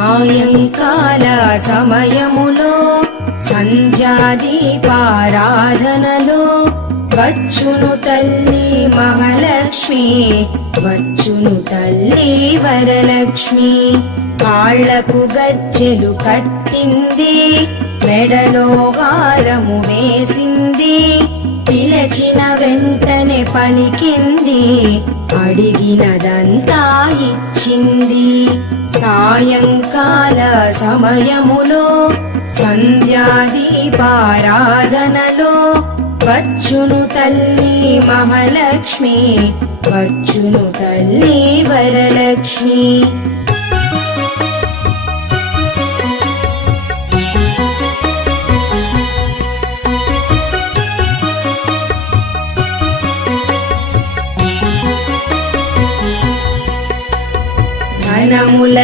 సాయంకాల సమయములో సంధ్యాదీపారాధనలో వచ్చును తల్లి మహాలక్ష్మి, వచ్చును తల్లి వరలక్ష్మి. కాళ్లకు గజ్జెలు కట్టింది, మెడలో హారము వేసింది, పిలచిన వెంటనే పలికింది, అడిగినదంతా ఇచ్చింది. సాయంకాల సమయములో సంధ్యాదీపారాధనలో వచ్చును తల్లి మహాలక్ష్మి, వచ్చును తల్లి వరలక్ష్మి. ధనముల